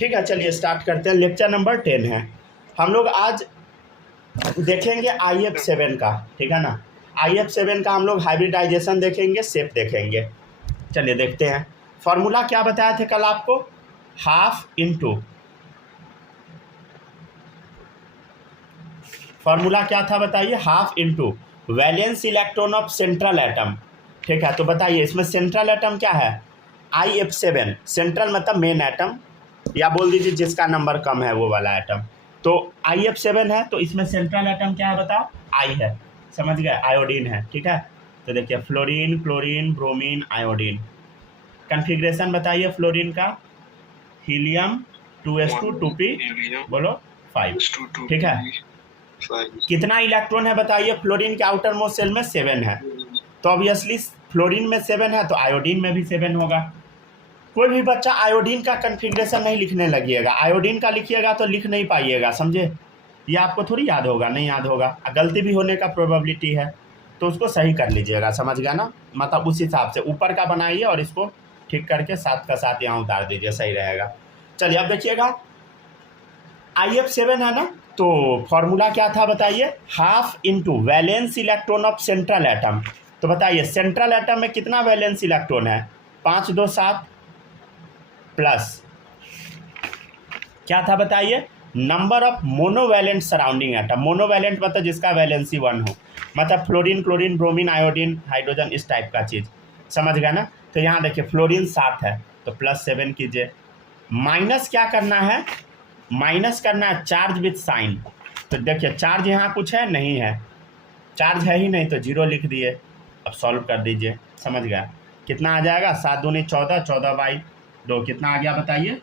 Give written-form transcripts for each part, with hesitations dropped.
ठीक है, चलिए स्टार्ट करते हैं। लेक्चर नंबर 10 है। हम लोग आज देखेंगे IF7 का, ठीक है ना। IF7 का हम लोग हाइब्रिडाइजेशन देखेंगे, शेप देखेंगे। चलिए देखते हैं। फॉर्मूला क्या बताया थे कल आपको? हाफ इंटू, फॉर्मूला क्या था बताइए? Half into valence electron of central atom. ठीक है, तो बताइए इसमें सेंट्रल एटम क्या है? IF7। सेंट्रल मतलब मेन एटम, या बोल दीजिए जिसका नंबर कम है वो वाला एटम। तो IF7 है, तो इसमें सेंट्रल एटम क्या है बताओ? आई है, समझ गए? आयोडीन है, ठीक है। तो देखिए fluorine, chlorine, bromine, iodine. Configuration बताइए फ्लोरीन का, हीलियम 2s2 2p, बोलो 5, ठीक है। कितना इलेक्ट्रॉन है बताइए? फ्लोरीन के आउटर मोस्ट शेल में 7 है, तो ऑब्वियसली फ्लोरीन में 7 है तो आयोडीन में भी 7 होगा। कोई भी बच्चा आयोडीन का कन्फिग्रेशन नहीं लिखने लगिएगा। आयोडीन का लिखिएगा तो लिख नहीं पाइएगा, समझे? ये आपको थोड़ी याद होगा, नहीं याद होगा, गलती भी होने का प्रोबेबिलिटी है, तो उसको सही कर लीजिएगा, समझ गया ना। मतलब उस हिसाब से ऊपर का बनाइए और इसको ठीक करके साथ का साथ यहाँ उतार दीजिए, सही रहेगा। चलिए अब देखिएगा, IF7 है ना, तो फॉर्मूला क्या था बताइए? Half into valence electron of central atom. तो बताइए सेंट्रल एटम में कितना वैलेंस इलेक्ट्रॉन है? 5 2 7 प्लस क्या था बताइए? Number of monovalent surrounding atom. Monovalent मतलब जिसका वैलेंसी 1 हो, मतलब fluorine, chlorine, bromine, iodine, hydrogen, इस टाइप का चीज़, समझ गया ना। तो यहाँ देखिए फ्लोरीन 7 है तो +7 कीजिए। माइनस क्या करना है? माइनस करना है चार्ज विथ साइन। तो देखिए चार्ज यहाँ कुछ है नहीं है, चार्ज है ही नहीं तो 0 लिख दिए। अब सॉल्व कर दीजिए, समझ गया? कितना आ जाएगा? 7 दूनी 14, 14/2 कितना आ गया बताइए?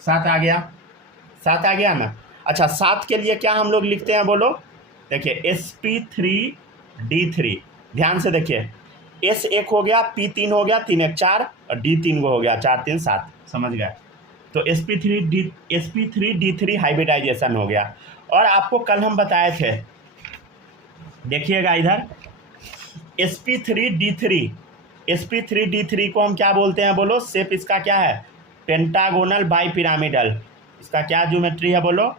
7 आ गया, 7 आ गया ना। अच्छा 7 के लिए क्या हम लोग लिखते हैं बोलो? देखिए sp3d3, ध्यान से देखिए, S 1 हो गया, P 3 हो गया, 3 1 4 और D 3 हो गया, 4 3 7, समझ गया? तो sp3d3 हाइब्रिडाइजेशन हो गया। और आपको कल हम बताए थे, देखिएगा इधर, sp3d3 को हम क्या बोलते हैं बोलो? शेप इसका क्या है? Pentagonal bipyramidal. इसका क्या ज्योमेट्री है बोलो?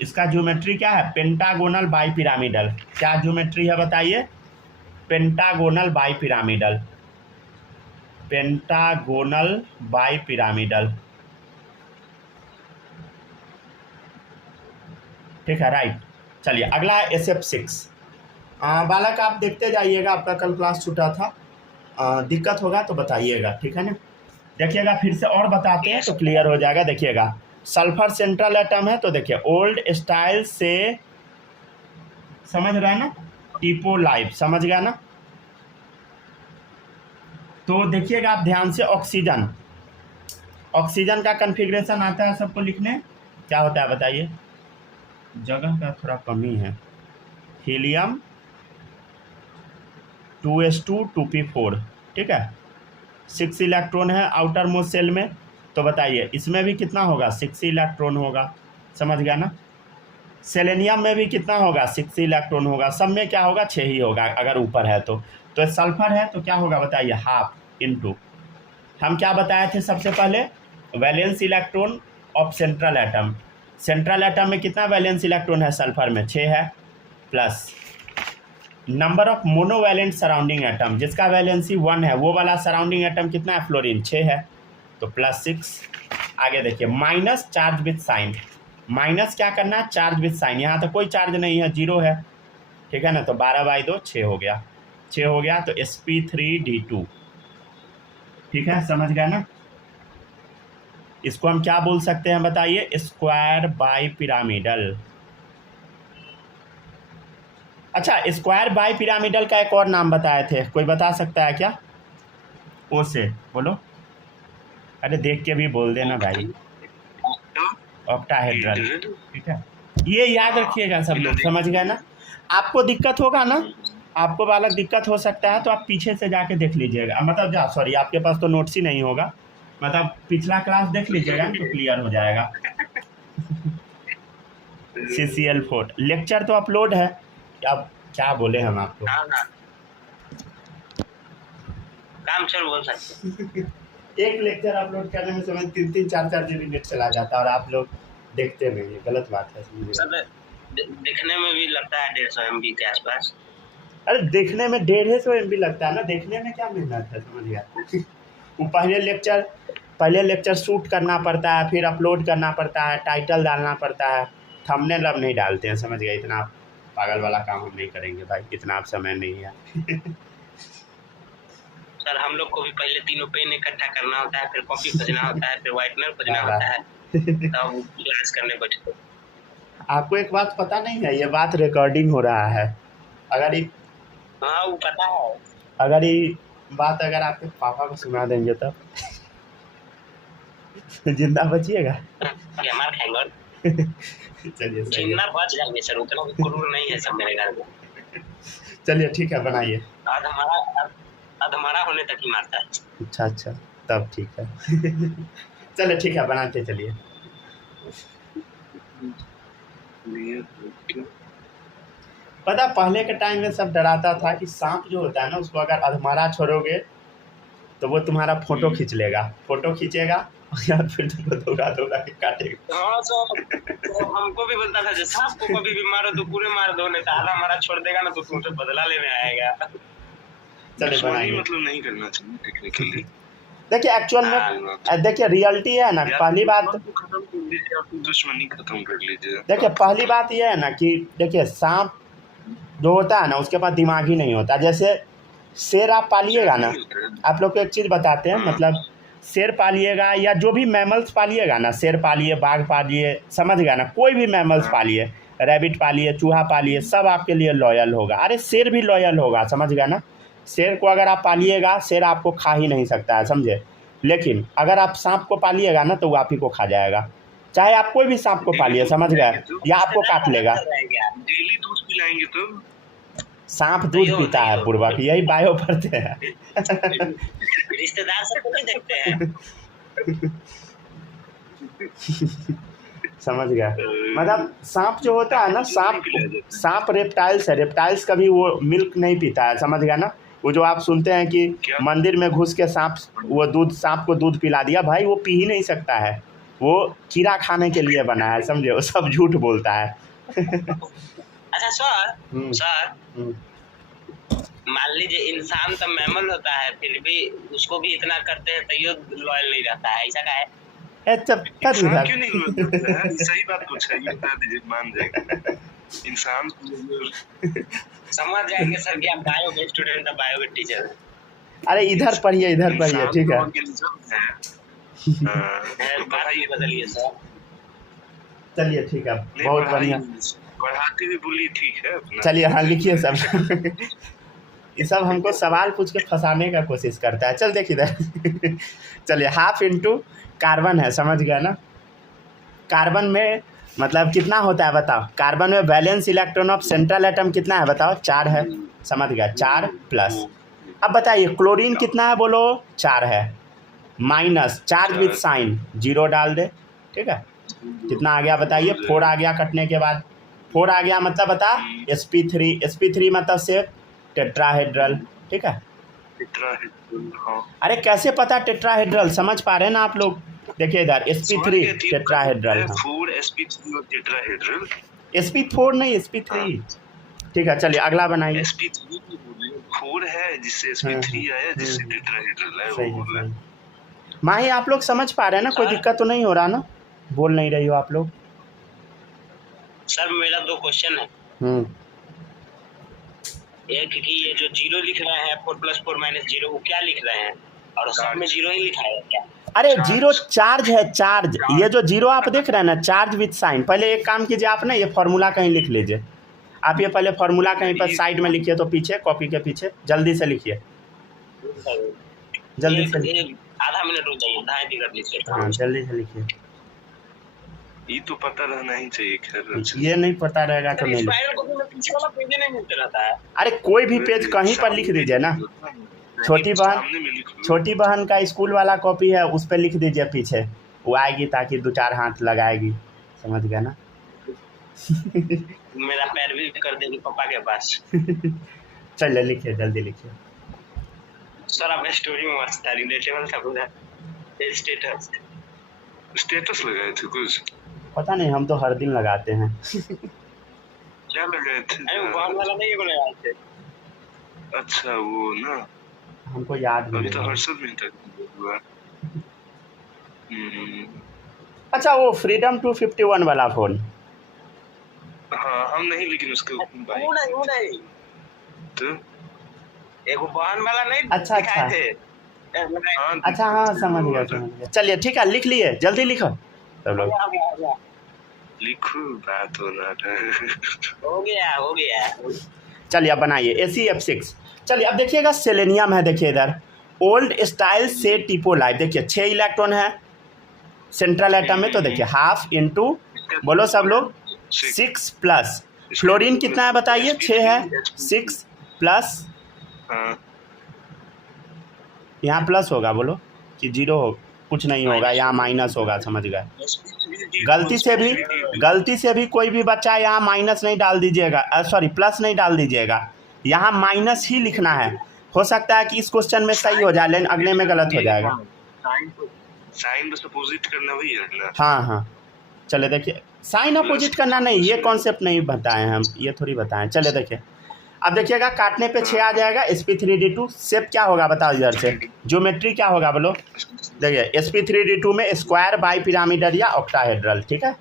इसका ज्योमेट्री क्या है? Pentagonal bipyramidal. क्या ज्योमेट्री है बताइए? पेंटागोनल बाइपिरामिडल, पेंटागोनल बाइपिरामिडल, ठीक है, राइट। चलिए अगला है SF6। बालक आप देखते जाइएगा, आपका कल क्लास छूटा था, दिक्कत होगा तो बताइएगा, ठीक है ना। देखिएगा फिर से और बताते हैं तो क्लियर हो जाएगा। देखिएगा सल्फर सेंट्रल एटम है, तो देखिए ओल्ड स्टाइल से, समझ रहे हैं ना, टिपो लाइफ, समझ गया ना। तो देखिएगा आप ध्यान से, ऑक्सीजन, ऑक्सीजन का कन्फिग्रेशन आता है सबको लिखने, क्या होता है बताइए? जगह का थोड़ा कमी है। हीलियम 2s2 2p4, ठीक है। 6 इलेक्ट्रॉन है आउटर मोस्ट शेल में, तो बताइए इसमें भी कितना होगा? 6 इलेक्ट्रॉन होगा, समझ गया ना। सेलेनियम में भी कितना होगा? 6 इलेक्ट्रॉन होगा। सब में क्या होगा? 6 ही होगा अगर ऊपर है तो सल्फर है तो क्या होगा बताइए? हाफ इंटू, हम क्या बताए थे सबसे पहले? Valence electron of central atom. Central atom में कितना वैलेंस इलेक्ट्रॉन है? सल्फर में 6 है, plus number of monovalent surrounding atom, जिसका वैलेंसी 1 है वो वाला सराउंडिंग एटम कितना है? फ्लोरीन 6 है, तो +6। आगे देखिए minus charge with sign. Minus क्या करना है? Charge with sign. यहाँ तो कोई चार्ज नहीं है, 0 है, ठीक है ना। तो 12/2 6 हो गया, 6 हो गया, तो sp3d2, ठीक है, समझ गया ना। इसको हम क्या बोल सकते हैं बताइए? Square bipyramidal. अच्छा स्क्वायर बाइपिरामिडल का एक और नाम बताए थे, कोई बता सकता है क्या? ओ से बोलो, अरे देख के भी बोल देना भाई। ऑक्टाहेड्रल, ठीक है, ये याद रखिएगा सब लोग, समझ गए ना। आपको दिक्कत होगा ना, आपको बालक दिक्कत हो सकता है तो आप पीछे से जाके देख लीजिएगा, मतलब सॉरी आपके पास तो नोट्स ही नहीं होगा, मतलब पिछला क्लास देख लीजिएगा तो क्लियर हो जाएगा। CCl4 लेक्चर तो अपलोड है, अब क्या बोले हम आपको? काम चल बोल सकते। एक लेक्चर अपलोड करने में समय 3-3 4-4 GB नेट चला जाता है और आप लोग देखते नहीं, ये गलत बात है। सर देखने में भी लगता है 150 MB के आसपास। अरे देखने में 150 MB लगता है ना, देखने में क्या मेहनत है, समझ गया। वो पहले लेक्चर शूट करना पड़ता है, फिर अपलोड करना पड़ता है, टाइटल डालना पड़ता है, थंबनेल अब नहीं डालते हैं, समझ गए। इतना पागल वाला काम हम नहीं करेंगे भाई, इतना आप समय नहीं है। सर हम लोग को भी पहले तीनों पेन इकट्ठा करना होता है, फिर कॉपी खोजना होता है, फिर व्हाइटनर खोजना होता है, तब क्लास करने बैठते। आपको एक बात पता नहीं है, ये बात रिकॉर्डिंग हो रहा है। अगर ये हाँ वो पता है, अगर ये बात अगर आपके पापा को सुना देंगे तब जिंदा बचिएगा? हमारा खाएंगे। चलिए जिंदा बच जाएंगे सर, उतना भी क्रूर नहीं है सब मेरे घर में। चलिए ठीक है, बनाइए। हमारा होने तक ही मारता है। अच्छा तब ठीक है। चलिए ठीक है, बनाते चलिए। पता पहले के टाइम में सब डराता था कि सांप जो होता है ना, उसको अगर अधमरा छोड़ोगे तो वो तुम्हारा फोटो खींच लेगा, फोटो खींचेगा और फिर तुमको दौड़ा के काटेगा। हाँ सर, तो हमको भी बोलता था सांप को कभी भी मारो तो पूरे मार दो, नहीं तो आधा हमारा छोड़ देगा ना तो तुमसे बदला लेने आएगा। चलिए बनाइए। मतलब नहीं करना चाहिए टेक्निकली। देखिए एक्चुअल में देखिए रियलिटी है ना, पहली बात खत्म कर लीजिए, अपनी दुश्मनी खत्म कर लीजिए। देखिए पहली बात ये है ना कि देखिए सांप जो होता है ना, उसके पास दिमाग ही नहीं होता। जैसे शेर आप पालिएगा ना, आप लोग को एक चीज़ बताते हैं, मतलब शेर पालिएगा या जो भी मैमल्स पालिएगा ना, शेर पालिए, बाघ पालिए, समझ गया ना, कोई भी मैमल्स पालिए, रैबिट पालिए, चूहा पालिए, सब आपके लिए लॉयल होगा। अरे शेर भी लॉयल होगा, समझ गया ना। शेर को अगर आप पालिएगा, शेर आपको खा ही नहीं सकता है, समझे। लेकिन अगर आप सांप को पालिएगा ना तो वो आप ही को खा जाएगा, चाहे आप कोई भी सांप को पालिए, समझ गए, या आपको काट लेगा। डेली दूध पिलाएंगे तो सांप दूध पीता है पूर्वक, यही बायो पढ़ते हैं। रिश्तेदार सबको नहीं देखते हैं। समझ गया, मतलब सांप जो होता है ना, सांप रेप्टाइल्स है, रेप्टाइल्स कभी वो मिल्क नहीं पीता है, समझ गया ना। वो जो आप सुनते हैं कि मंदिर में घुस के सांप को दूध पिला दिया, भाई वो पी ही नहीं सकता है, वो कीड़ा खाने के लिए बना है, समझे, वो सब झूठ बोलता है। अच्छा सर मान लीजिए इंसान तो मैमल होता है, फिर भी उसको भी इतना करते हैं तो ये लॉयल नहीं रहता है, ऐसा का है? इंसान क्यों नहीं लॉयल है? सही बात पूछा, ये बता दीजिए, मान जाएगा इंसान। समझ जाएंगे सर कि आप बायो के स्टूडेंट, बायो के टीचर। अरे इधर पढ़िए ठीक है। बदलिए सर। चलिए ठीक है, बहुत बढ़िया पढ़ाते भी बोलिए, ठीक है। चलिए हाँ लिखिए सब। ये सब हमको सवाल पूछ के फंसाने का कोशिश करता है। चल देखिए इधर। चलिए हाफ इंटू कार्बन है, समझ गया ना। कार्बन में मतलब कितना होता है बताओ। कार्बन में valence electron of central atom कितना है बताओ, 4 है, समझ गया, 4 प्लस। अब बताइए क्लोरीन कितना है बोलो, 4 है, माइनस चार्ज विथ साइन 0 डाल दे, ठीक है। कितना आ गया बताइए, 4 आ गया, कटने के बाद 4 आ गया, मतलब बता sp3 मतलब से टेट्राहेड्रल, ठीक है। अरे कैसे पता टेट्राहेड्रल, समझ पा रहे हैं ना आप लोग। देखिए इधर sp3 टेट्राहेड्रल, sp4 नहीं sp3, ठीक है। चलिए अगला बनाइए। sp4 है जिससे sp3 आया, जिससे टेट्राहेड्रल है, वो बोल रहा है। माही आप लोग समझ पा रहे हैं ना, कोई दिक्कत तो नहीं हो रहा ना, बोल नहीं रही हो आप लोग। सर मेरा 2 क्वेश्चन है। एक कि ये जो 0 लिख रहे हैं 4 + 4 - 0, वो क्या लिख रहे हैं, और सब में 0 ही लिखा है क्या? अरे 0 चार्ज है, चार्ज। ये जो 0 आप देख रहे हैं ना, चार्ज विथ साइन। पहले एक काम कीजिए आप ना, ये फॉर्मूला कहीं लिख लीजिए आप, ये पहले फॉर्मूला कहीं पर साइड में लिखिए, तो पीछे कॉपी के पीछे जल्दी से लिखिए, जल्दी से। आधा मिनट रुक जाइए, हाँ जल्दी से लिखिए। ये तो पता रहना ही चाहिए, खैर ये नहीं पता रहेगा तो नहीं। पीछे वाला पेज नहीं मिलता रहता है। अरे कोई भी पेज कहीं पर लिख दीजिए ना। छोटी बहन का स्कूल वाला कॉपी है, उस पर लिख दीजिए पीछे, वो आएगी ताकि 2-4 हाथ लगाएगी, समझ गया ना। मेरा पैर भी कर देगी पापा के पास। चलिए लिखिए, जल्दी लिखिए। सर आपका स्टोरी में मस्त था, रिलेटेबल था पूरा। स्टेटस स्टेटस लगाए थे कुछ? पता नहीं, हम तो हर दिन लगाते हैं। क्या लगाए थे? अरे वो बहन वाला नहीं लगाए थे। अच्छा वो ना, हमको याद अभी नहीं तो है। हर्षद में तक हुआ। अच्छा, वो फ्रीडम 251 वाला फ़ोन। हाँ हम नहीं, लेकिन उसके वो नहीं तो एक वो बहन वाला नहीं अच्छा, दिखाए अच्छा। थे। हाँ अच्छा, हाँ, समझ गया, समझ गया। चलिए ठीक है, लिख लिए, जल्दी लिखो सब लोग। हो गया लिखो, बात हो रहा था। हो गया। चलिए अब बनाइए ACF6। चलिए अब देखिएगा, सेलेनियम है, देखिए इधर ओल्ड स्टाइल से टिपो लाइफ। देखिए 6 इलेक्ट्रॉन है सेंट्रल एटम में, तो देखिए हाफ इंटू, बोलो सब लोग, 6 प्लस। फ्लोरीन कितना है बताइए? 6 है, 6 प्लस, यहाँ प्लस होगा, बोलो कि जीरो हो, कुछ नहीं होगा, यहाँ माइनस होगा, समझ गए। गलती से भी कोई भी बच्चा यहाँ माइनस नहीं डाल दीजिएगा, सॉरी प्लस नहीं डाल दीजिएगा, यहाँ माइनस ही लिखना है। हो सकता है कि इस क्वेश्चन में सही हो जाए, लेकिन अगले में गलत हो जाएगा। साइन बस अपोजिट करना वही है ना? हाँ हाँ, चले देखिए, साइन अपोजिट करना नहीं, ये कॉन्सेप्ट नहीं बताए हम, ये थोड़ी बताएं। चले देखिए, अब देखिएगा काटने पे 6 आ जाएगा। sp3d2 शेप क्या होगा बताओ इधर से, ज्योमेट्री क्या होगा बोलो। देखिए sp3d2 में स्क्वायर, बाई पिरामिडल या ऑक्टाहेड्रल, ठीक है।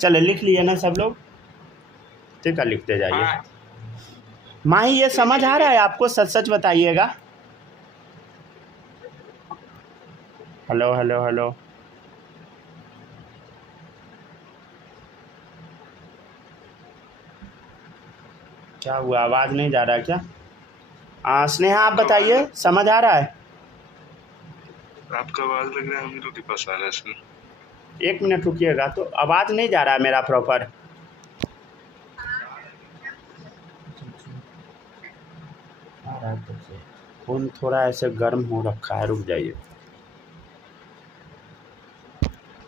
चले लिख लिए ना सब लोग? ठीक है, लिखते जाइए। माही ये समझ आ रहा है आपको? सच सच बताइएगा। हेलो हेलो हेलो, क्या हुआ, आवाज़ नहीं जा रहा है क्या? स्नेहा आप बताइए, समझ आ रहा है? आपका आवाज लग रहा है हम लोग के पास आ रहा है सर। 1 मिनट रुकिएगा, तो आवाज़ नहीं जा रहा है मेरा प्रॉपर। फोन थोड़ा ऐसे गर्म हो रखा है, रुक जाइए,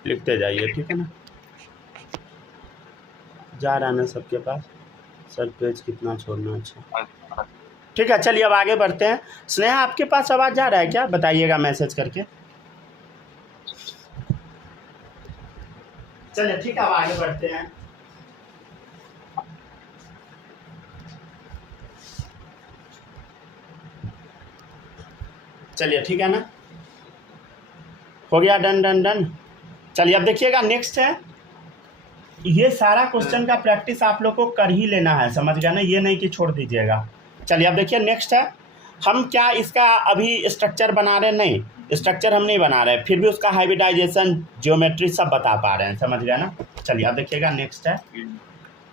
लिखते जाइए, ठीक है ना। जा रहा है ना सबके पास? सर पेज कितना छोड़ना, अच्छा ठीक है। चलिए अब आगे बढ़ते हैं। स्नेहा आपके पास आवाज़ जा रहा है क्या, बताइएगा मैसेज करके। चलिए ठीक है, अब आगे बढ़ते हैं। चलिए ठीक है ना, हो गया, डन डन डन। चलिए अब देखिएगा, नेक्स्ट है, ये सारा क्वेश्चन का प्रैक्टिस आप लोग को कर ही लेना है, समझ गया ना, ये नहीं कि छोड़ दीजिएगा। चलिए अब देखिए, नेक्स्ट है, हम क्या इसका अभी स्ट्रक्चर बना रहे हैं? नहीं, स्ट्रक्चर हम नहीं बना रहे, फिर भी उसका हाइब्रिडाइजेशन, ज्योमेट्री सब बता पा रहे हैं, समझ गया ना। चलिए अब देखिएगा, नेक्स्ट है,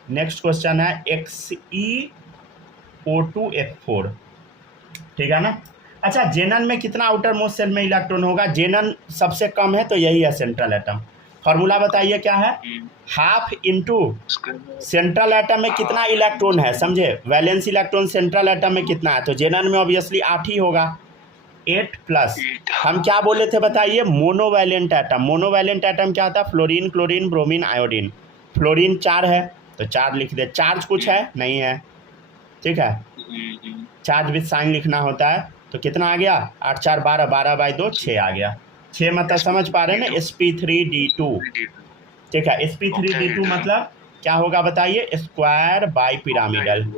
नेक्स्ट क्वेश्चन है XeO2F4, ठीक है ना। अच्छा, जेनन में कितना आउटर मोस्ट सेल में इलेक्ट्रॉन होगा? जेनन सबसे कम है, तो यही है सेंट्रल एटम। फॉर्मूला बताइए क्या है? हाफ इंटू सेंट्रल एटम में कितना इलेक्ट्रॉन है, समझे, वैलेंस इलेक्ट्रॉन सेंट्रल एटम में कितना है, तो जेनन में ऑब्वियसली 8 ही होगा, 8 प्लस, हम क्या बोले थे बताइए, मोनोवैलेंट एटम। मोनोवैलेंट एटम क्या होता है? Fluorine, chlorine, bromine, iodine. Fluorine 4 है, तो 4 लिख दे। चार्ज कुछ है? नहीं है, ठीक है, चार्ज विथ साइन लिखना होता है, तो कितना आ गया? 8 4 12, 12/2 6 आ गया। 6 मतलब समझ पा रहे हैं ना, sp3d2, ठीक है। sp3d2 मतलब क्या होगा बताइए? स्क्वायर बाई पिरामिडल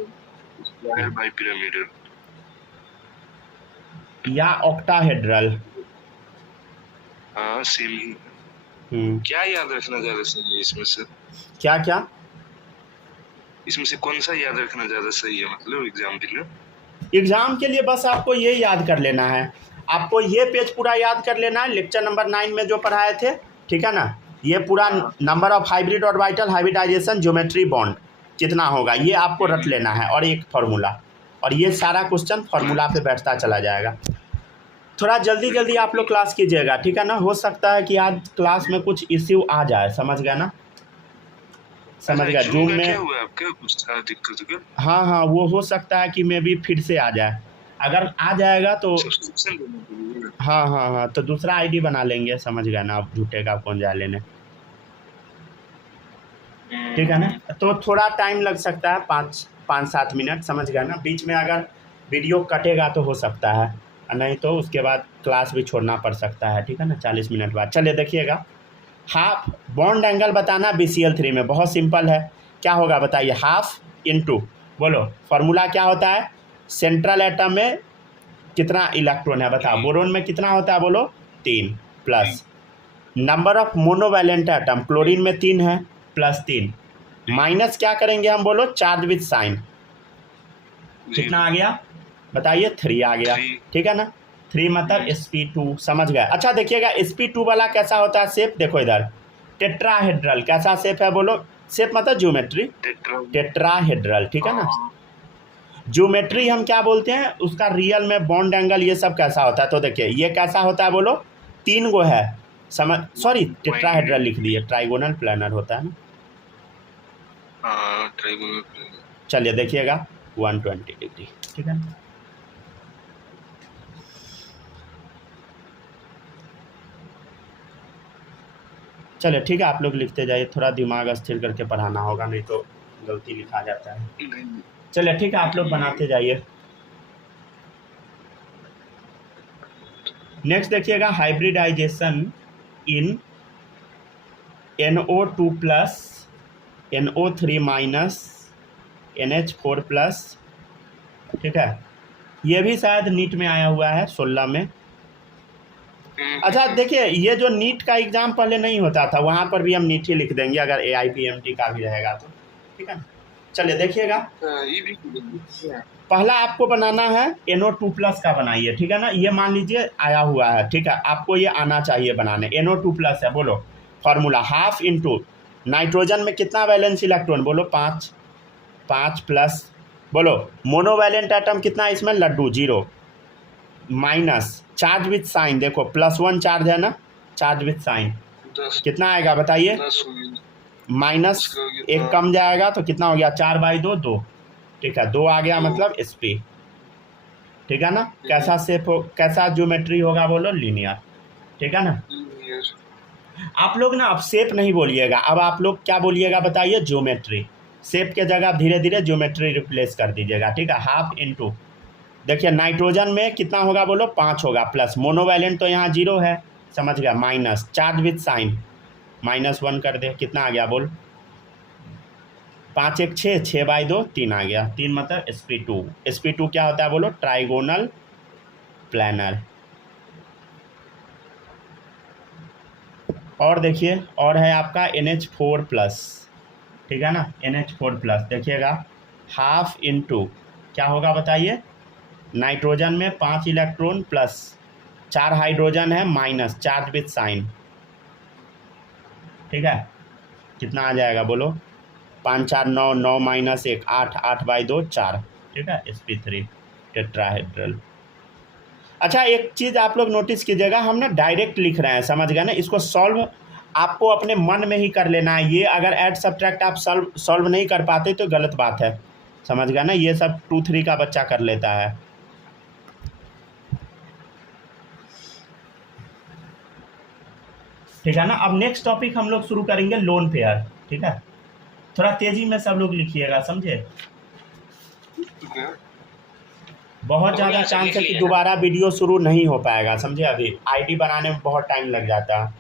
या ऑक्टाहेड्रल। हाँ सेम ही। क्या याद रखना ज्यादा सही है इसमें से? क्या क्या इसमें से कौन सा याद रखना ज्यादा सही है, मतलब एग्जाम के लिए? एग्जाम के लिए बस आपको ये याद कर लेना है, आपको ये पेज पूरा याद कर लेना है, लेक्चर नंबर 9 में जो पढ़ाए थे, ठीक है ना। ये पूरा number of hybrid orbital, hybridization, geometry, bond कितना होगा, ये आपको रट लेना है, और एक फार्मूला, और ये सारा क्वेश्चन फार्मूला पे बैठता चला जाएगा। थोड़ा जल्दी जल्दी आप लोग क्लास कीजिएगा, ठीक है ना। हो सकता है कि आज क्लास में कुछ इश्यू आ जाए, समझ गया ना, समझ गया। जूम में क्या हुआ आपका, कुछ था दिक्कत क्या? हाँ हाँ, वो हो सकता है कि मे भी फिर से आ जाए, अगर आ जाएगा तो हाँ हाँ हाँ, तो दूसरा आईडी बना लेंगे, समझ गया ना, आप झूठे का कौन जा लेने। ठीक है ना। तो थोड़ा टाइम लग सकता है, 5-7 मिनट, समझ गया ना। बीच में अगर वीडियो कटेगा तो हो सकता है, नहीं तो उसके बाद क्लास भी छोड़ना पड़ सकता है, ठीक है ना, 40 मिनट बाद। चलिए देखिएगा, हाफ बॉन्ड एंगल बताना BCl3 में, बहुत सिंपल है। क्या होगा बताइए, हाफ इनटू, बोलो फॉर्मूला क्या होता है, सेंट्रल एटम में कितना इलेक्ट्रॉन है बताओ, बोरोन में कितना होता है बोलो 3, plus number of monovalent atom, chlorine में 3 है, +3, माइनस क्या करेंगे हम बोलो, चार्ज विद साइन, कितना आ गया बताइए, 3 आ गया, ठीक है ना। 3 मतलब sp2, समझ गए। अच्छा देखिएगा, sp2 वाला कैसा होता है शेप, देखो इधर टेट्राहेड्रल, कैसा शेप है बोलो, शेप मतलब ज्योमेट्री, टेट्राहेड्रल, ठीक है ना। ज्योमेट्री हम क्या बोलते हैं, उसका रियल में बॉन्ड एंगल ये सब कैसा होता है, तो देखिए ये कैसा होता है बोलो, 3 गो है, समझ, सॉरी टेट्राहेड्रल लिख दिए, ट्राइगोनल प्लानर होता है ना। चलिए देखिएगा 120 डिग्री, ठीक है। चलिए ठीक है, आप लोग लिखते जाइए, थोड़ा दिमाग स्थिर करके पढ़ाना होगा, नहीं तो गलती लिखा जाता है। चलिए ठीक है, आप लोग बनाते जाइए। नेक्स्ट देखिएगा, हाइब्रिडाइजेशन इन NO2 plus NO3 minus NH4 plus, ठीक है, ये भी शायद नीट में आया हुआ है 16 में। अच्छा देखिए, ये जो नीट का एग्ज़ाम पहले नहीं होता था, वहाँ पर भी हम नीट ही लिख देंगे अगर AIPMT का भी रहेगा तो, ठीक है ना। चलिए देखिएगा, पहला आपको बनाना है NO2 प्लस का बनाइए, ठीक है ना। ये मान लीजिए आया हुआ है, ठीक है, आपको ये आना चाहिए बनाने। NO2 प्लस है, बोलो फॉर्मूला, हाफ इनटू नाइट्रोजन में कितना वैलेंस इलेक्ट्रॉन बोलो 5 प्लस, बोलो मोनोवैलेंट एटम कितना है इसमें, लड्डू 0, माइनस चार्ज विथ साइन, देखो +1 चार्ज है ना, चार्ज विथ साइन कितना आएगा बताइए, माइनस 1 कम जाएगा तो कितना हो गया, 4/2 2, ठीक है, 2 आ गया मतलब sp, ठीक है ना। कैसा शेप हो, कैसा ज्योमेट्री होगा बोलो, लीनियर, ठीक है ना। आप लोग ना अब शेप नहीं बोलिएगा, अब आप लोग क्या बोलिएगा बताइए, ज्योमेट्री। शेप के जगह धीरे धीरे ज्योमेट्री रिप्लेस कर दीजिएगा, ठीक है। हाफ इनटू, देखिए नाइट्रोजन में कितना होगा बोलो 5 होगा, प्लस मोनोवैलेंट तो यहाँ 0 है, समझ गया, माइनस चार्ज विथ साइन -1 कर दे, कितना आ गया बोल, 5 1 6, 6/2 3 आ गया, 3 मतलब sp2। sp2 क्या होता है बोलो, ट्राइगोनल प्लानर। और देखिए, और है आपका NH4 प्लस, ठीक है ना, NH4 प्लस, देखिएगा हाफ इनटू क्या होगा बताइए, नाइट्रोजन में 5 इलेक्ट्रॉन प्लस 4 हाइड्रोजन है, माइनस चार्ज विथ साइन, ठीक है, कितना आ जाएगा बोलो, 5 4 9 9 माइनस 1 8 8/2 4, ठीक है, sp3 टेट्राहेड्रल। अच्छा एक चीज़ आप लोग नोटिस कीजिएगा, हम ना डायरेक्ट लिख रहे हैं, समझ गए ना। इसको सॉल्व आपको अपने मन में ही कर लेना है, ये अगर ऐड सब्ट्रैक्ट आप सॉल्व नहीं कर पाते तो गलत बात है, समझ गए ना। ये सब 2-3 का बच्चा कर लेता है। ठीक है ना। अब नेक्स्ट टॉपिक हम लोग शुरू करेंगे लोन पेयर, ठीक है। थोड़ा तेजी में सब लोग लिखिएगा, समझे। बहुत ज़्यादा चांस है कि दोबारा वीडियो शुरू नहीं हो पाएगा, समझे। अभी आईडी बनाने में बहुत टाइम लग जाता है,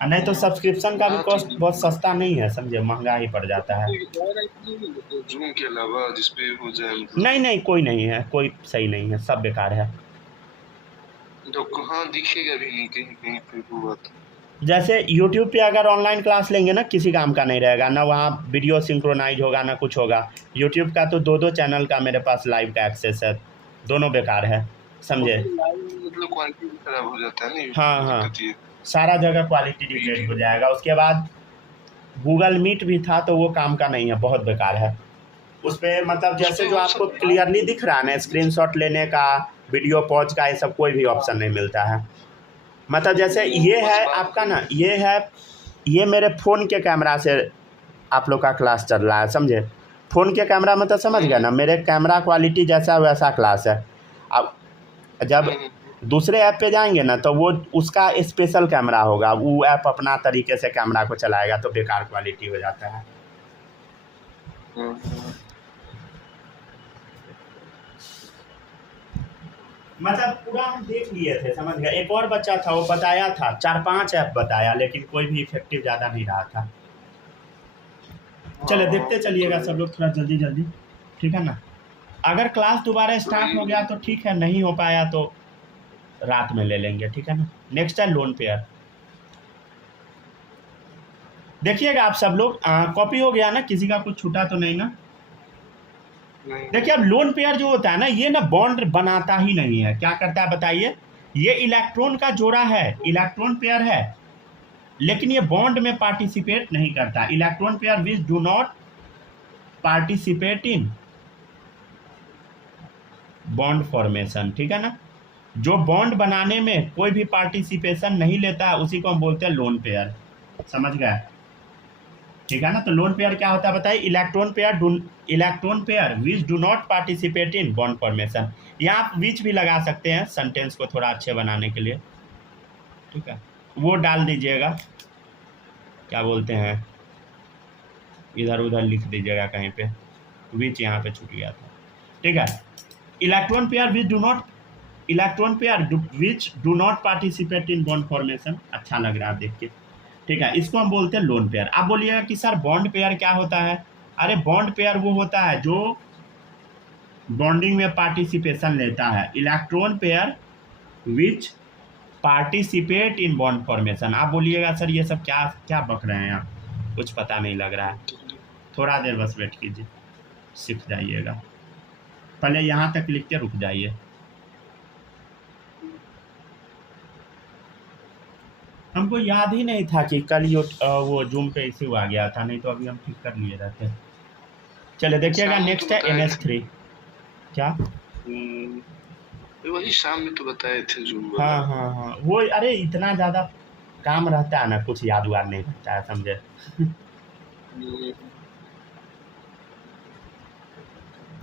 नहीं तो सब्सक्रिप्शन का भी कॉस्ट बहुत सस्ता नहीं है, समझे, महंगा ही पड़ जाता है। जूम के अलावा जिसपे हो जाए, नहीं कोई नहीं है, कोई सही नहीं है, सब बेकार है। तो कहाँ दिखेगा भी नहीं कहीं पे वो बात। जैसे YouTube पे अगर ऑनलाइन क्लास लेंगे ना, किसी काम का नहीं रहेगा ना, वहाँ वीडियो सिंक्रोनाइज होगा ना कुछ होगा। YouTube का तो 2 चैनल का मेरे पास लाइव का एक्सेस है, दोनों बेकार है, समझे। मतलब क्वालिटी खराब हो जाता है ना। हाँ, सारा जगह क्वालिटी डिग्रेड हो जाएगा। उसके बाद गूगल मीट भी था तो वो काम का नहीं है, बहुत बेकार है। उस पर मतलब जैसे जो आपको क्लियरली दिख रहा है ना, स्क्रीनशॉट लेने का, वीडियो पॉज का, ये सब कोई भी ऑप्शन नहीं मिलता है। मतलब जैसे ये है आपका ना, ये मेरे फ़ोन के कैमरा से आप लोग का क्लास चल रहा है, समझे। फ़ोन के कैमरा मतलब समझ गया ना, मेरे कैमरा क्वालिटी जैसा वैसा क्लास है। अब जब दूसरे ऐप पे जाएंगे ना तो वो उसका स्पेशल कैमरा होगा, वो ऐप अपना तरीके से कैमरा को चलाएगा तो बेकार क्वालिटी हो जाता है। मतलब पूरा हम देख लिए थे, समझ गए। एक और बच्चा था, वो बताया था 4-5 ऐप बताया, लेकिन कोई भी इफेक्टिव ज़्यादा नहीं रहा था। चलो देखते चलिएगा सब लोग थोड़ा जल्दी जल्दी, ठीक है ना। अगर क्लास दोबारा स्टार्ट हो गया तो ठीक है, नहीं हो पाया तो रात में ले लेंगे, ठीक है ना। नेक्स्ट है लोन पेयर। देखिएगा आप सब लोग, कॉपी हो गया ना, किसी का कुछ छूटा तो नहीं ना। देखिए अब लोन पेयर जो होता है ना, ये ना बॉन्ड बनाता ही नहीं है। क्या करता है बताइए, ये इलेक्ट्रॉन का जोड़ा है, इलेक्ट्रॉन पेयर है, लेकिन ये बॉन्ड में पार्टिसिपेट नहीं करता। Electron pair which do not participate in bond formation, ठीक है ना। जो बॉन्ड बनाने में कोई भी पार्टिसिपेशन नहीं लेता है उसी को हम बोलते हैं लोन पेयर, समझ गए, ठीक है ना। तो लोन पेयर क्या होता है बताइए, electron pair which do not participate in bond formation. यहाँ आप विच भी लगा सकते हैं सेंटेंस को थोड़ा अच्छे बनाने के लिए, ठीक है। वो डाल दीजिएगा, क्या बोलते हैं, इधर उधर लिख दीजिएगा कहीं पे, विच यहाँ पे छूट गया था, ठीक है। Electron pair which do not participate in bond formation, अच्छा लग रहा है देख के, ठीक है। इसको हम बोलते हैं लोन पेयर। आप बोलिएगा कि सर बॉन्ड पेयर क्या होता है। अरे बॉन्ड पेयर वो होता है जो बॉन्डिंग में पार्टिसिपेशन लेता है। Electron pair which participate in bond formation. आप बोलिएगा सर ये सब क्या क्या बक रहे हैं आप, कुछ पता नहीं लग रहा है, थोड़ा देर बस वेट कीजिए, सीख जाइएगा। पहले यहाँ तक लिख के रुक जाइए। हमको याद ही नहीं था कि कल वो जूम पे इश्यू आ गया था, नहीं तो अभी हम ठीक कर लिए रहते। चले देखिएगा नेक्स्ट है NH3। क्या वही शाम में तो बताए थे जूम। हाँ वो, अरे इतना ज़्यादा काम रहता है ना, कुछ याद वाद नहीं रहता है, समझे।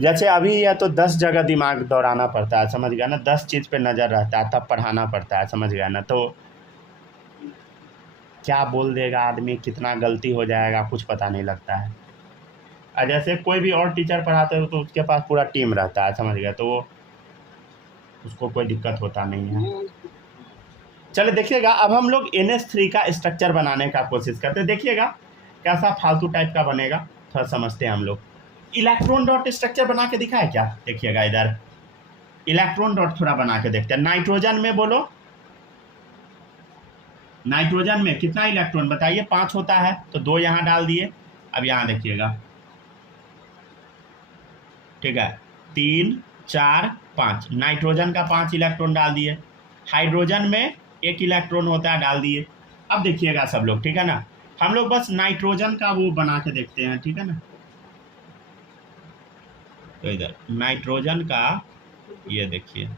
जैसे अभी है तो 10 जगह दिमाग दौड़ाना पड़ता है, समझ गया ना, 10 चीज़ पे नज़र रहता है, तब पढ़ाना पड़ता है, समझ गया ना। तो क्या बोल देगा आदमी, कितना गलती हो जाएगा, कुछ पता नहीं लगता है। और जैसे कोई भी और टीचर पढ़ाते हो तो उसके पास पूरा टीम रहता है, समझ गया, तो वो उसको कोई दिक्कत होता नहीं है। चलो देखिएगा अब हम लोग NH3 का स्ट्रक्चर बनाने का कोशिश करते हैं। देखिएगा कैसा फालतू टाइप का बनेगा, थोड़ा समझते हैं हम लोग। इलेक्ट्रॉन डॉट स्ट्रक्चर बना के दिखाए क्या, देखिएगा इधर इलेक्ट्रॉन डॉट थोड़ा बना के देखते हैं। नाइट्रोजन में बोलो, नाइट्रोजन में कितना इलेक्ट्रॉन बताइए, 5 होता है, तो 2 यहाँ डाल दिए। अब यहाँ देखिएगा, ठीक है, 3 4 5, नाइट्रोजन का 5 इलेक्ट्रॉन डाल दिए। हाइड्रोजन में 1 इलेक्ट्रॉन होता है, डाल दिए। अब देखिएगा सब लोग, ठीक है ना, हम लोग बस नाइट्रोजन का वो बना के देखते हैं, ठीक है ना। तो इधर नाइट्रोजन का ये देखिए,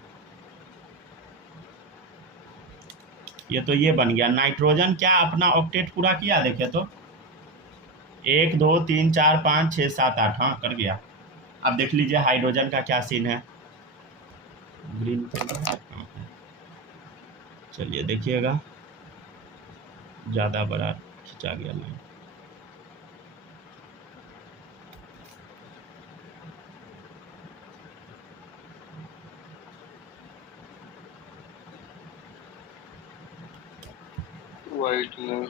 ये तो ये बन गया नाइट्रोजन, क्या अपना ऑक्टेट पूरा किया, देखिए तो 1 2 3 4 5 6 7 8, हाँ कर गया। अब देख लीजिए हाइड्रोजन का क्या सीन है, ग्रीन, चलिए देखिएगा, ज़्यादा बड़ा खिंचा गया लाइन। वाइट में,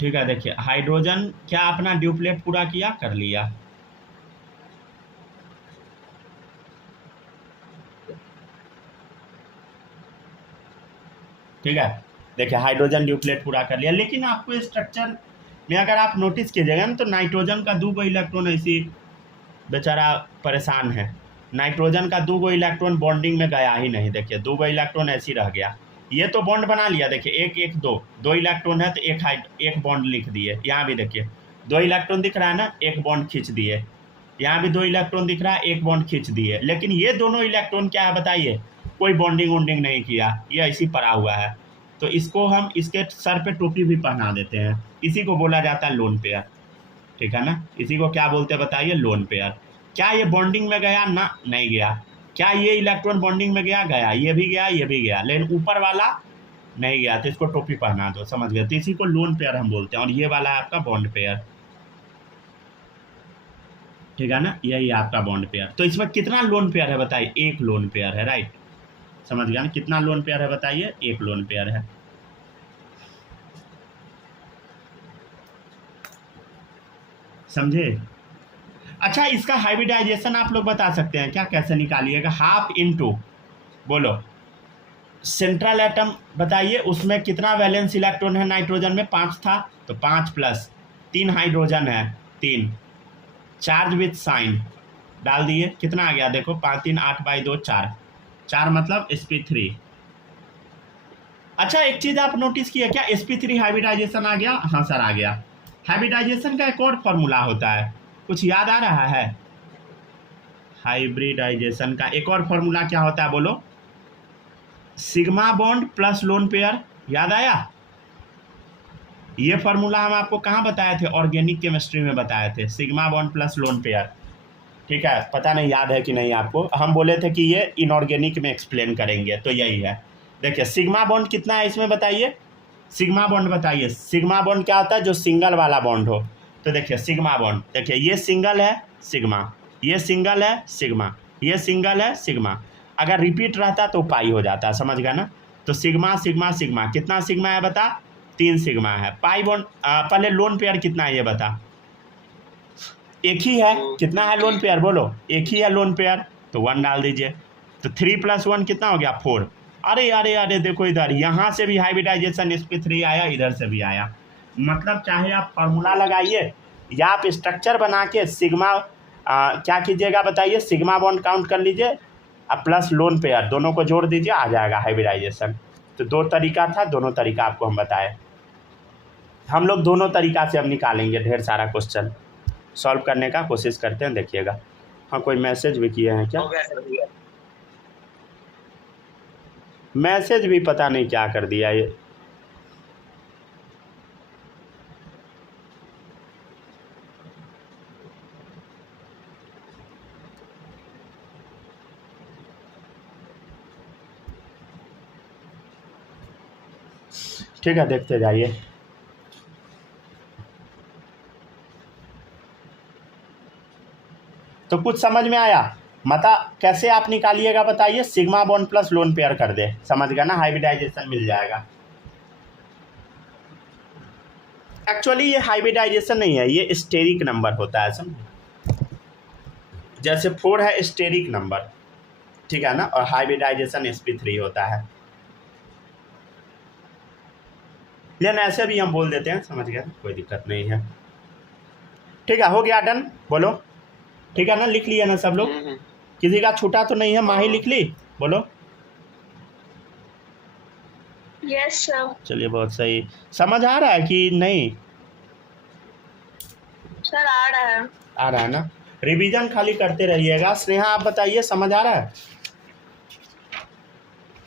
ठीक है, देखिए हाइड्रोजन क्या अपना ड्यूप्लेट पूरा किया, कर लिया। ठीक है, देखिए हाइड्रोजन ड्यूप्लेट पूरा कर लिया, लेकिन आपको स्ट्रक्चर में अगर आप नोटिस कीजिएगा ना तो नाइट्रोजन का 2 इलेक्ट्रॉन ऐसी बेचारा परेशान है। नाइट्रोजन का 2 इलेक्ट्रॉन बॉन्डिंग में गया ही नहीं, देखिए 2 इलेक्ट्रॉन ऐसी रह गया। ये तो बॉन्ड बना लिया, देखिए 1 1 2 इलेक्ट्रॉन है तो एक बॉन्ड लिख दिए। यहाँ भी देखिए 2 इलेक्ट्रॉन दिख रहा है ना, 1 बॉन्ड खींच दिए। यहाँ भी 2 इलेक्ट्रॉन दिख रहा है, 1 बॉन्ड खींच दिए। लेकिन ये दोनों इलेक्ट्रॉन क्या है बताइए, कोई बॉन्डिंग वॉन्डिंग नहीं किया, ये ऐसी पड़ा हुआ है। तो इसको हम इसके सर पे टोपी भी पहना देते हैं, इसी को बोला जाता है लोन पेयर, ठीक है ना। इसी को क्या बोलते हैं बताइए, लोन पेयर। क्या ये बॉन्डिंग में गया ना, नहीं गया, क्या ये इलेक्ट्रॉन बॉन्डिंग में गया? गया, ये भी गया, ये भी गया, लेकिन ऊपर वाला नहीं गया, तो इसको टोपी पहना दो, समझ गए? तो इसी को लोन पेयर हम बोलते हैं, और ये वाला है आपका बॉन्ड पेयर, ठीक है ना, यही आपका बॉन्ड पेयर। तो इसमें कितना लोन पेयर है बताइए? एक लोन पेयर है, राइट, समझ गया ना? कितना लोन पेयर है बताइए? एक लोन पेयर है। समझे? अच्छा, इसका हाइब्रिडाइजेशन आप लोग बता सकते हैं क्या, कैसे निकालिएगा? हाफ इनटू, बोलो, सेंट्रल एटम बताइए, उसमें कितना वैलेंस इलेक्ट्रॉन है? नाइट्रोजन में 5 था, तो 5 प्लस 3 हाइड्रोजन है, 3, चार्ज विथ साइन डाल दिए, कितना आ गया देखो, 5 3 8/2 4, 4 मतलब sp3। अच्छा, एक चीज़ आप नोटिस किया क्या, sp3 हाइब्रिडाइजेशन आ गया? हाँ सर आ गया। हाइब्रिडाइजेशन का एक और फॉर्मूला होता है, कुछ याद आ रहा है? हाइब्रिडाइजेशन का एक और फॉर्मूला क्या होता है, बोलो? Sigma bond plus lone pair, याद आया? ये फॉर्मूला हम आपको कहाँ बताए थे? ऑर्गेनिक केमिस्ट्री में बताए थे, sigma bond plus lone pair, ठीक है? पता नहीं याद है कि नहीं आपको, हम बोले थे कि ये इनऑर्गेनिक में एक्सप्लेन करेंगे, तो यही है। देखिए सिग्मा बॉन्ड कितना है इसमें बताइए, सिग्मा बॉन्ड बताइए। सिग्मा बॉन्ड क्या होता है? जो सिंगल वाला बॉन्ड हो। तो देखिए सिग्मा बॉन्ड, देखिए ये सिंगल है सिग्मा, ये सिंगल है सिग्मा, ये सिंगल है सिग्मा, अगर रिपीट रहता तो पाई हो जाता, समझ गया ना? तो सिग्मा सिग्मा सिग्मा, कितना सिग्मा है बता? 3 सिग्मा है। पाई बॉन्ड पहले लोन पेयर कितना है ये बता? एक ही है, कितना है लोन पेयर बोलो? एक ही है लोन पेयर, तो 1 डाल दीजिए, तो 3 + 1 कितना हो गया? 4। अरे अरे अरे देखो इधर, यहाँ से भी हाइब्रिडाइजेशन sp3 आया, इधर से भी आया, मतलब चाहे आप फार्मूला लगाइए या आप स्ट्रक्चर बना के सिग्मा क्या कीजिएगा बताइए? सिग्मा बॉन्ड काउंट कर लीजिए अब प्लस लोन पेयर, दोनों को जोड़ दीजिए, आ जाएगा हाइब्रिडाइजेशन। तो 2 तरीका था, दोनों तरीका आपको हम बताए। हम लोग दोनों तरीका से अब निकालेंगे, ढेर सारा क्वेश्चन सॉल्व करने का कोशिश करते हैं, देखिएगा। हाँ, कोई मैसेज भी किए हैं क्या? मैसेज भी पता नहीं क्या कर दिया ये। ठीक है, देखते जाइए। तो कुछ समझ में आया? मतलब कैसे आप निकालिएगा बताइए? Sigma bond plus lone pair कर दे, समझ गया ना? हाइब्रिडाइजेशन मिल जाएगा। एक्चुअली ये हाइब्रिडाइजेशन नहीं है, ये स्टेरिक नंबर होता है, समझे? जैसे 4 है स्टेरिक नंबर, ठीक है ना? और हाइब्रिडाइजेशन sp3 होता है, लेकिन ऐसे भी हम बोल देते हैं, समझ गया? कोई दिक्कत नहीं है। ठीक है, हो गया डन, बोलो। ठीक है ना? लिख लिया ना सब लोग? किसी का छूटा तो नहीं है? माही लिख ली, बोलो। Yes sir. चलिए, बहुत सही। समझ आ रहा है कि नहीं? सर आ रहा है। आ रहा है ना? रिवीजन खाली करते रहिएगा। स्नेहा आप बताइए, समझ आ रहा है?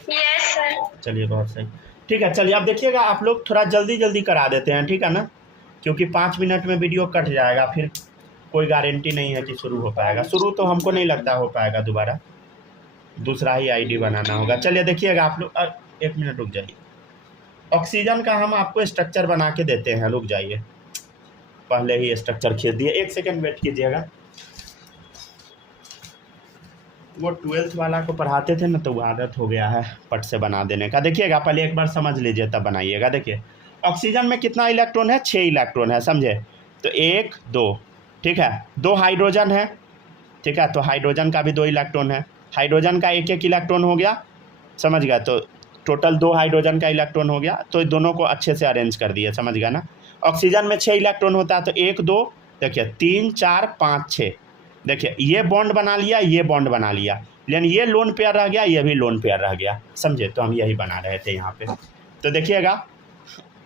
Yes sir. चलिए, बहुत सही। ठीक है, चलिए अब देखिएगा, आप लोग थोड़ा जल्दी जल्दी करा देते हैं, ठीक है ना? क्योंकि 5 मिनट में वीडियो कट जाएगा, फिर कोई गारंटी नहीं है कि शुरू हो पाएगा। शुरू तो हमको नहीं लगता हो पाएगा, दोबारा दूसरा ही आईडी बनाना होगा। चलिए देखिएगा आप लोग, 1 मिनट रुक जाइए। ऑक्सीजन का हम आपको स्ट्रक्चर बना के देते हैं, रुक जाइए, पहले ही स्ट्रक्चर खींच दिए। 1 सेकेंड वेट कीजिएगा। वो 12th वाला को पढ़ाते थे ना, तो वो आदत हो गया है पट से बना देने का। देखिएगा, पहले एक बार समझ लीजिए तब बनाइएगा। देखिए ऑक्सीजन में कितना इलेक्ट्रॉन है? 6 इलेक्ट्रॉन है, समझे? तो 1 2, ठीक है, 2 हाइड्रोजन है, ठीक है, तो हाइड्रोजन का भी 2 इलेक्ट्रॉन है, हाइड्रोजन का 1 इलेक्ट्रॉन हो गया, समझ गया? तो टोटल 2 हाइड्रोजन का इलेक्ट्रॉन हो गया, तो दोनों को अच्छे से अरेंज कर दिए, समझ गया ना? ऑक्सीजन में 6 इलेक्ट्रॉन होता है, तो 1 2, देखिए 3 4 5 6, देखिए ये बॉन्ड बना लिया, ये बॉन्ड बना लिया, लेकिन ये लोन पेयर रह गया, ये भी लोन पेयर रह गया, समझे? तो हम यही बना रहे थे यहाँ पे। तो देखिएगा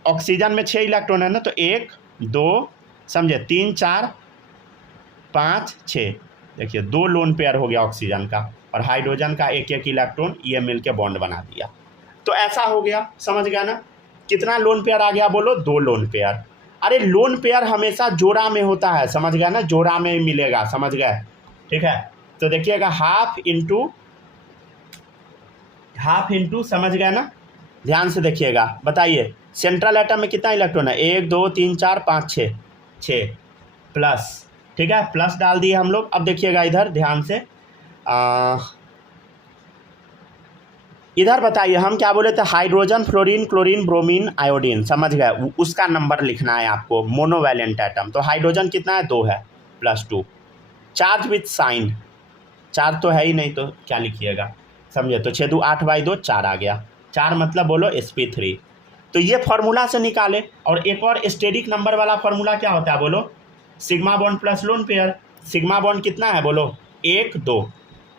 ऑक्सीजन में 6 इलेक्ट्रॉन है ना, तो 1 2, समझे, 3 4 5 6, देखिए 2 लोन पेयर हो गया ऑक्सीजन का, और हाइड्रोजन का 1 इलेक्ट्रॉन, ये मिलके बॉन्ड बना दिया। तो ऐसा हो गया, समझ गया ना? कितना लोन पेयर आ गया बोलो? 2 लोन पेयर। अरे लोन पेयर हमेशा जोड़ा में होता है, समझ गया ना? जोड़ा में मिलेगा, समझ गए? ठीक है, तो देखिएगा हाफ इंटू हाफ इंटू, समझ गए ना, ध्यान से देखिएगा। बताइए सेंट्रल एटम में कितना इलेक्ट्रॉन है, 1 2 3 4 5 6 प्लस, ठीक है, प्लस डाल दिए हम लोग। अब देखिएगा इधर ध्यान से, इधर बताइए हम क्या बोले थे, hydrogen, fluorine, chlorine, bromine, iodine, समझ गए, उसका नंबर लिखना है आपको, मोनोवैलेंट एटम। तो हाइड्रोजन कितना है, 2 है, +2। चार्ज विथ साइन, चार्ज तो है ही नहीं तो क्या लिखिएगा, समझे। तो 6 2 8 बाई 2 4 आ गया, 4 मतलब बोलो sp3। तो ये फार्मूला से निकाले। और एक और स्टेरिक नंबर वाला फार्मूला क्या होता है बोलो, sigma bond plus lone pair. Sigma bond कितना है बोलो, 1 2,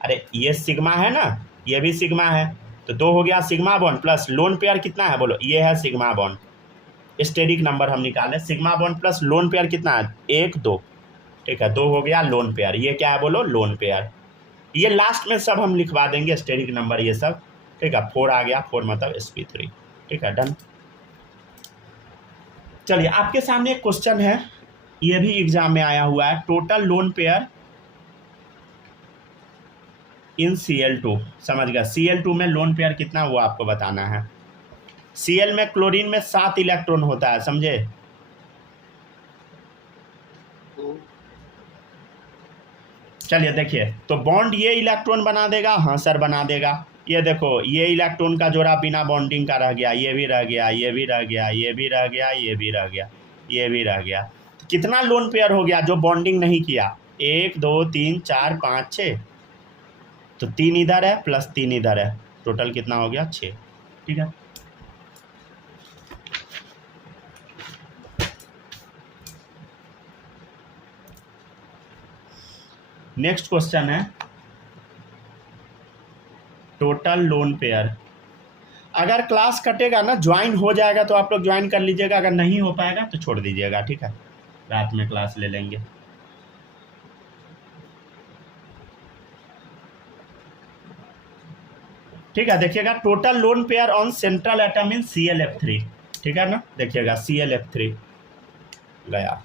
अरे ये सिग्मा है ना, ये भी सिग्मा है, तो 2 हो गया sigma bond, plus lone pair कितना है बोलो, ये है सिग्मा बॉन्ड। स्टेरिक नंबर हम निकाले, sigma bond plus lone pair कितना है, 1 2, ठीक है, 2 हो गया लोन पेयर। ये क्या है बोलो, लोन पेयर। ये लास्ट में सब हम लिखवा देंगे स्टेरिक नंबर ये सब, ठीक है। 4 आ गया, 4 मतलब sp3, ठीक है, डन। चलिए आपके सामने एक क्वेश्चन है, ये भी एग्जाम में आया हुआ है, टोटल लोन पेयर इन Cl2, समझ गया। Cl2 में लोन पेयर कितना वो आपको बताना है। Cl में, क्लोरीन में 7 इलेक्ट्रॉन होता है, समझे। चलिए देखिए, तो बॉन्ड ये इलेक्ट्रॉन बना देगा, हाँ सर बना देगा। ये देखो, ये इलेक्ट्रॉन का जोड़ा बिना बॉन्डिंग का रह गया, ये भी रह गया, ये भी रह गया, ये भी रह गया, ये भी रह गया, ये भी रह गया। तो कितना लोन पेयर हो गया जो बॉन्डिंग नहीं किया, 1 2 3 4 5 6, तो 3 इधर है प्लस 3 इधर है, टोटल कितना हो गया, 6, ठीक है। नेक्स्ट क्वेश्चन है टोटल लोन पेयर। अगर क्लास कटेगा ना, ज्वाइन हो जाएगा तो आप लोग ज्वाइन कर लीजिएगा, अगर नहीं हो पाएगा तो छोड़ दीजिएगा, ठीक है, रात में क्लास ले लेंगे। ठीक है, देखिएगा total lone pair on central atom in ClF3, ठीक है ना, देखिएगा ClF3 गया।